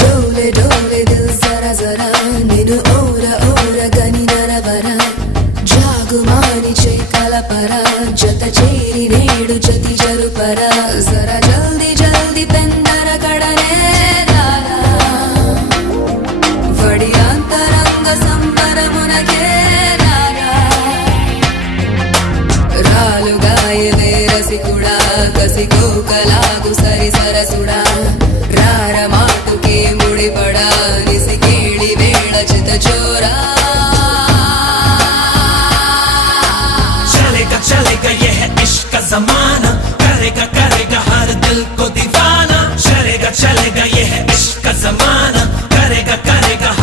डोले डोले दिल जरा जरा निनु ओरा ओरा गनी नरवरा जागुमानी चे कलपरा जत चेरी नेडु जति जरुपरा जरा जल्दी जल्दी पेंदर कड़ने लाला वडी अंतरंग संबरमुनके लाला रालुगायवे रसिकुड़ा कसिको कलागु सरि सरसुड़ा रार माटुके मुड़ी पड़ा निसी केळी वेळ चित चोरा।